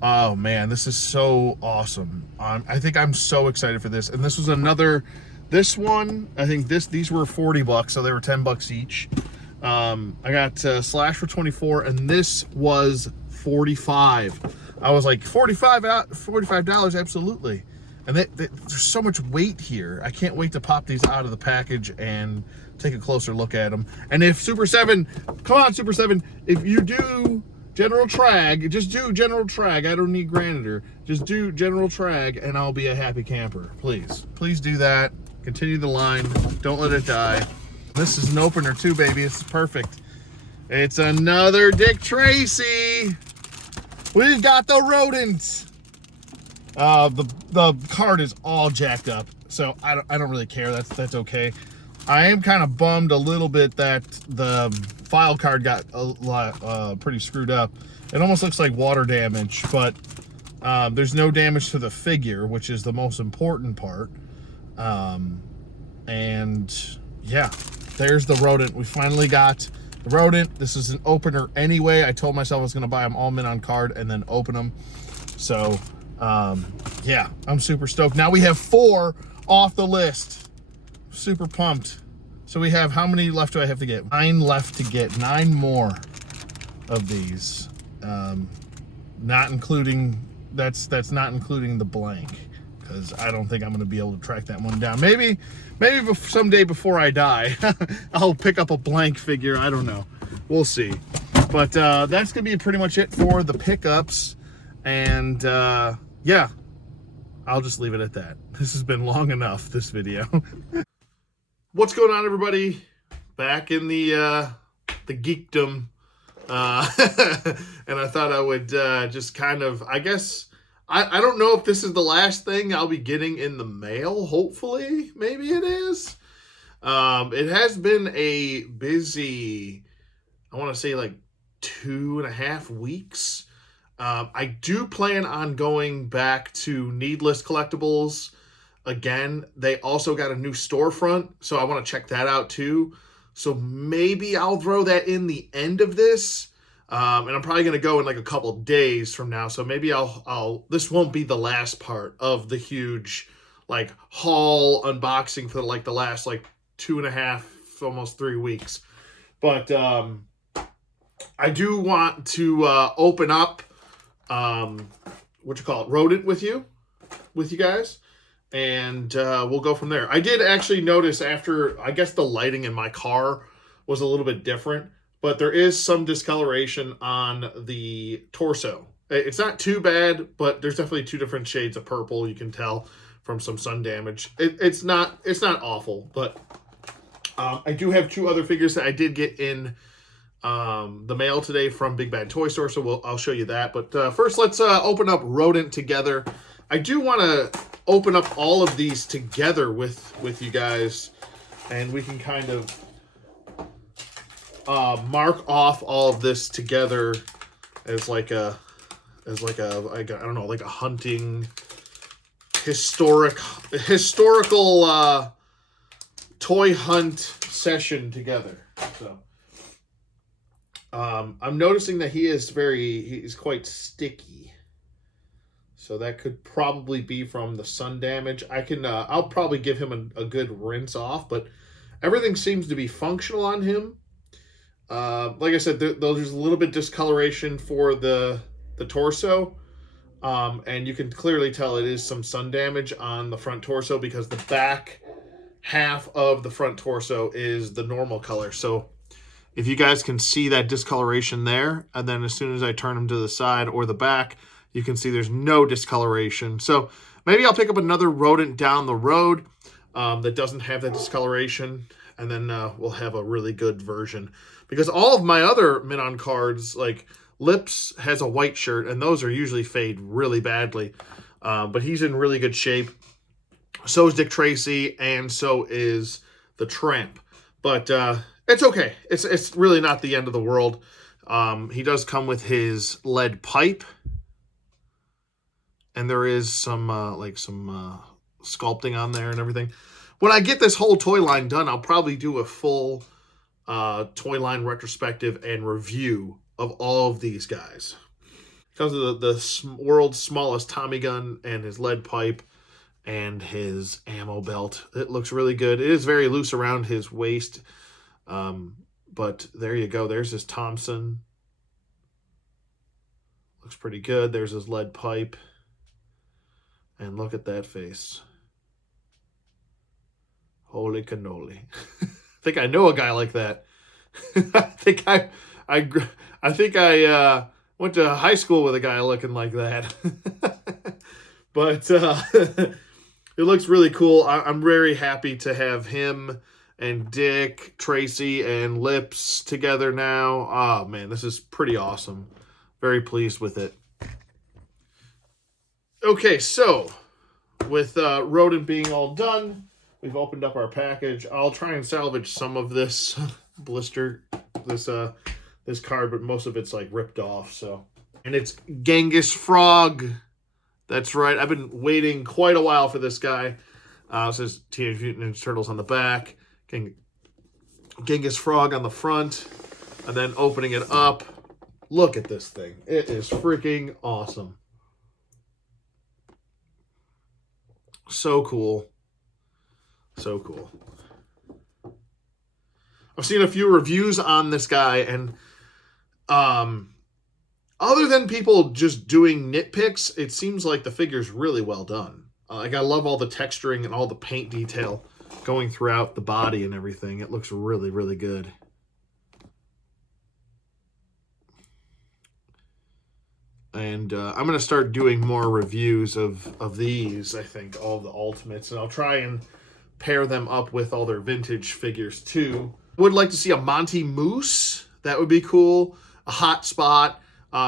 Oh man, this is so awesome. I think I'm so excited for this. And this was this one, I think these were $40, so they were $10 each. I got Slash for $24, and this was $45. I was like, $45, absolutely. And there's so much weight here. I can't wait to pop these out of the package and take a closer look at them. And if Super 7, come on Super 7, if you do General Trag, just do General Trag. I don't need Granitor. Just do General Trag and I'll be a happy camper. Please. Please do that. Continue the line. Don't let it die. This is an opener too, baby. It's perfect. It's another Dick Tracy. We've got the rodents. The card is all jacked up, so I don't really care. That's okay. I am kind of bummed a little bit that the file card got a lot pretty screwed up. It almost looks like water damage, but there's no damage to the figure, which is the most important part. And yeah, there's the rodent. We finally got the rodent. This is an opener anyway. I told myself I was going to buy them all mint on card and then open them. So Yeah, I'm super stoked. Now we have 4 off the list. Super pumped. So we have, how many left do I have to get? 9 left to get. 9 more of these. Not including, that's not including the blank, because I don't think I'm going to be able to track that one down. Maybe someday before I die, I'll pick up a blank figure. I don't know. We'll see. But that's going to be pretty much it for the pickups. And yeah, I'll just leave it at that. This has been long enough, this video. What's going on, everybody? Back in the geekdom. And I thought I would just kind of, I guess, I don't know if this is the last thing I'll be getting in the mail. Hopefully, maybe it is. It has been a busy, I want to say like 2.5 weeks. I do plan on going back to Needless Collectibles again. They also got a new storefront, so I want to check that out too. So maybe I'll throw that in the end of this. And I'm probably going to go in like a couple days from now. So maybe this won't be the last part of the huge like haul unboxing for like the last like 2.5, almost 3 weeks. But I do want to open up, Rodent with you guys. And we'll go from there. I did actually notice after, I guess the lighting in my car was a little bit different, but there is some discoloration on the torso. It's not too bad, but there's definitely 2 different shades of purple. You can tell from some sun damage. It's not awful, but I do have 2 other figures that I did get in the mail today from Big Bad Toy Store, so I'll show you that. But first, let's open up Rodent together. I do want to open up all of these together with you guys, and we can kind of mark off all of this together as like a I don't know, like a hunting historical toy hunt session together. So I'm noticing that he's quite sticky. So that could probably be from the sun damage. I'll probably give him a good rinse off, but everything seems to be functional on him. Like I said, there's a little bit discoloration for the torso. And you can clearly tell it is some sun damage on the front torso because the back half of the front torso is the normal color. So if you guys can see that discoloration there, and then as soon as I turn him to the side or the back, you can see there's no discoloration. So maybe I'll pick up another Rodent down the road that doesn't have that discoloration, and then we'll have a really good version. Because all of my other Minon cards, like Lips has a white shirt, and those are usually fade really badly. But he's in really good shape. So is Dick Tracy, and so is the Tramp. But it's okay. It's really not the end of the world. He does come with his lead pipe. And there is some sculpting on there and everything. When I get this whole toy line done, I'll probably do a full toy line retrospective and review of all of these guys. Because of the world's smallest Tommy gun and his lead pipe and his ammo belt. It looks really good. It is very loose around his waist. But there you go. There's his Thompson. Looks pretty good. There's his lead pipe. And look at that face. Holy cannoli. I think I know a guy like that. I think I went to high school with a guy looking like that. But it looks really cool. I'm very happy to have him and Dick, Tracy, and Lips together now. Oh, man, this is pretty awesome. Very pleased with it. Okay, so with Rodent being all done, we've opened up our package. I'll try and salvage some of this blister, this card, but most of it's like ripped off. So, and it's Genghis Frog. That's right. I've been waiting quite a while for this guy. It says Teenage Mutant Ninja Turtles on the back, Genghis Frog on the front, and then opening it up. Look at this thing. It is freaking awesome. So cool. So cool. I've seen a few reviews on this guy, and other than people just doing nitpicks, it seems like the figure's really well done. Like, I love all the texturing and all the paint detail going throughout the body and everything. It looks really, really good. And I'm going to start doing more reviews of these, I think, all of the Ultimates. And I'll try and pair them up with all their vintage figures, too. Would like to see a Monty Moose. That would be cool. A Hot Spot.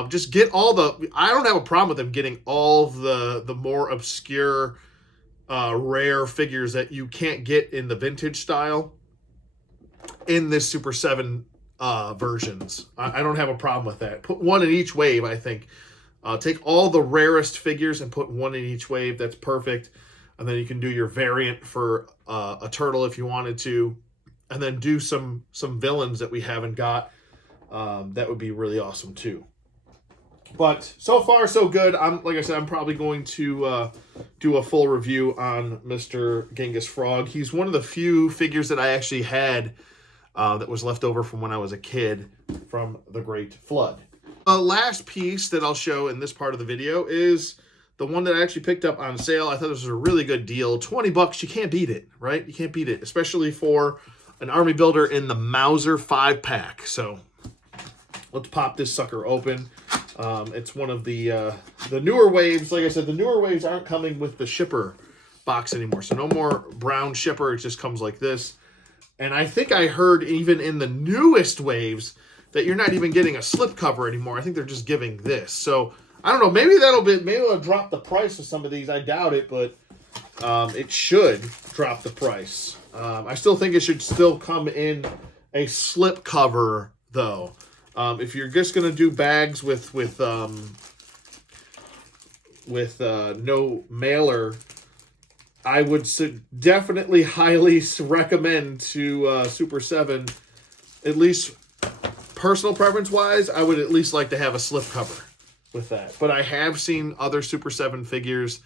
Just get all the... I don't have a problem with them getting all the more obscure, rare figures that you can't get in the vintage style in this Super 7 versions. I don't have a problem with that. Put one in each wave, I think. Take all the rarest figures and put one in each wave. That's perfect. And then you can do your variant for a turtle if you wanted to. And then do some villains that we haven't got. That would be really awesome too. But so far, so good. Like I said, I'm probably going to do a full review on Mr. Genghis Frog. He's one of the few figures that I actually had that was left over from when I was a kid from the Great Flood. The last piece that I'll show in this part of the video is the one that I actually picked up on sale. I thought this was a really good deal. 20 bucks, you can't beat it, right? You can't beat it, especially for an army builder in the Mauser 5-pack. So let's pop this sucker open. It's one of the newer waves. Like I said, the newer waves aren't coming with the shipper box anymore. So no more brown shipper. It just comes like this. And I think I heard even in the newest waves that you're not even getting a slip cover anymore. I think they're just giving this. So I don't know. Maybe it'll drop the price of some of these. I doubt it, but it should drop the price. I still think it should still come in a slip cover though. If you're just gonna do bags with no mailer, I would definitely highly recommend to Super 7, at least personal preference wise, I would at least like to have a slip cover with that. But I have seen other Super 7 figures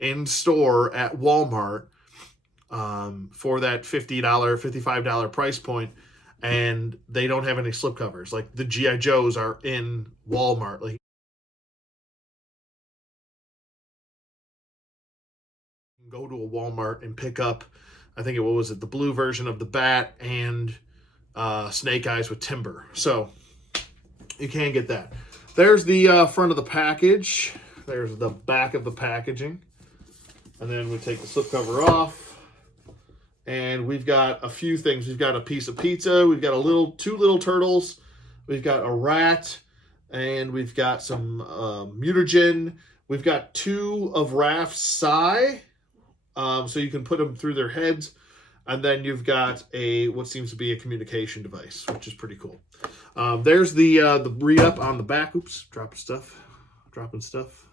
in store at Walmart for that $50, $55 price point, and they don't have any slip covers. Like the G.I. Joes are in Walmart. Like, go to a Walmart and pick up, I think the blue version of the Bat and Snake Eyes with Timber. So you can get that. There's the front of the package. There's the back of the packaging. And then we take the slipcover off. And we've got a few things. We've got a piece of pizza. We've got two little turtles. We've got a rat. And we've got some mutagen. We've got 2 of Raph's Sai. So you can put them through their heads. And then you've got what seems to be a communication device, which is pretty cool. There's the read-up on the back. Oops, dropping stuff.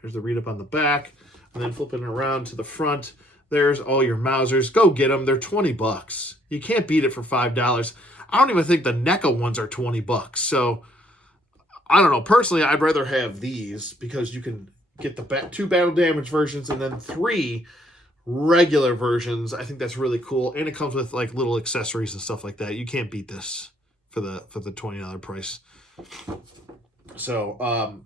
There's the read-up on the back. And then flipping around to the front, there's all your Mausers. Go get them. They're 20 bucks. You can't beat it for $5. I don't even think the NECA ones are 20 bucks. So, I don't know. Personally, I'd rather have these because you can get the 2 battle damage versions and then 3 regular versions. I think that's really cool, and it comes with like little accessories and stuff like that. You can't beat this for the $20 price. So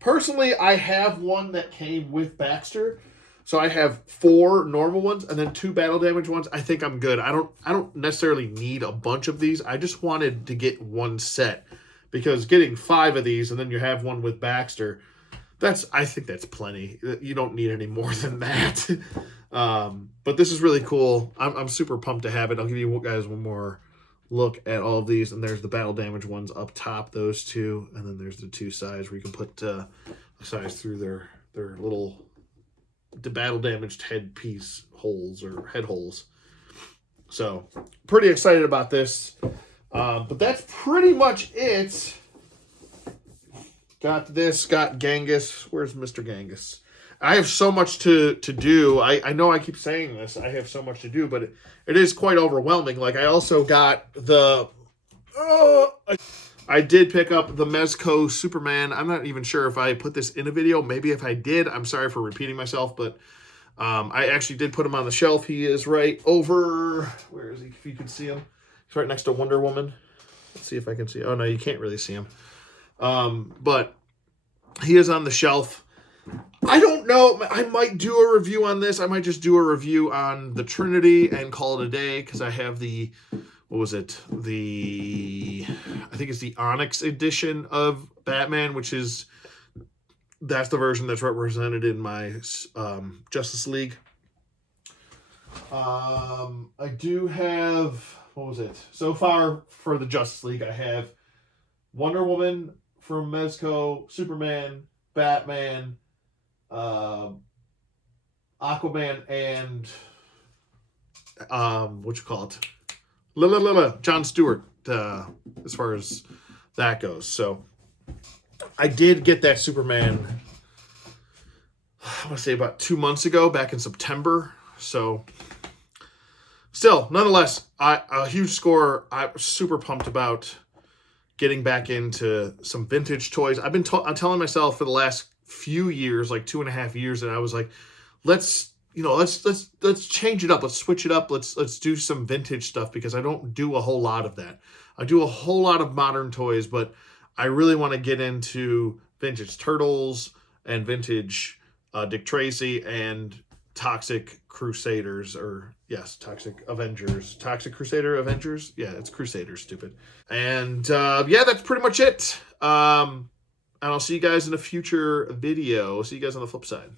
personally, I have one that came with Baxter, so I have 4 normal ones and then 2 battle damage ones. I think I'm good. I don't necessarily need a bunch of these. I just wanted to get one set, because getting 5 of these and then you have one with Baxter, I think that's plenty. You don't need any more than that. But this is really cool. I'm super pumped to have it. I'll give you guys one more look at all of these. And there's the battle damage ones up top, those 2. And then there's the 2 sides where you can put sides through their little battle damaged headpiece holes or head holes. So pretty excited about this. But that's pretty much it. Got Genghis. Where's Mr. Genghis? I have so much to do. I know I keep saying this. I have so much to do, but it is quite overwhelming. Like, I also got I did pick up the Mezco Superman. I'm not even sure if I put this in a video. Maybe if I did, I'm sorry for repeating myself, but I actually did put him on the shelf. He is right over, where is he? If you can see him, he's right next to Wonder Woman. Let's see if I can see. Oh no, you can't really see him. But he is on the shelf. I don't know. I might do a review on this. I might just do a review on the Trinity and call it a day, because I have the, what was it? I think it's the Onyx edition of Batman, that's the version that's represented in my Justice League. I do have, what was it? So far for the Justice League, I have Wonder Woman from Mezco, Superman, Batman, Aquaman, and John Stewart, as far as that goes. So I did get that Superman, I want to say about 2 months ago, back in September. So still, nonetheless, a huge score. I'm super pumped about getting back into some vintage toys. I'm telling myself for the last few years, like 2.5 years, that I was like, let's change it up. Let's switch it up. Let's do some vintage stuff, because I don't do a whole lot of that. I do a whole lot of modern toys, but I really want to get into vintage Turtles and vintage Dick Tracy and Toxic Crusaders, Toxic Avengers. Toxic Crusader Avengers? Yeah, it's Crusaders, stupid. And yeah, that's pretty much it. And I'll see you guys in a future video. See you guys on the flip side.